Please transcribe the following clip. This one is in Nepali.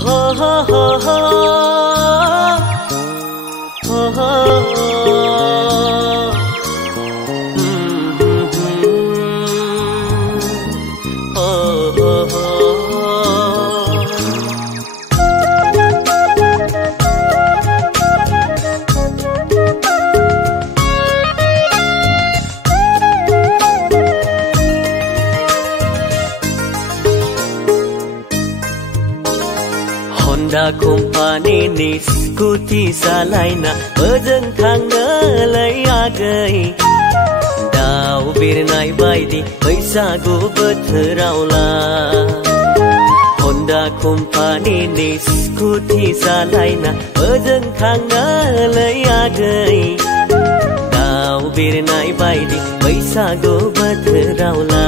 ho ho ho ho ho ho Honda company ni scooty salaina bajang थांनोलाय आगै दाउ बिरनाय बायदि बैसागु बोथोरावला Honda company ni scooty salaina bajang थांनोलाय आगै दाउ बिरनाय बायदि बैसागु बोथोरावला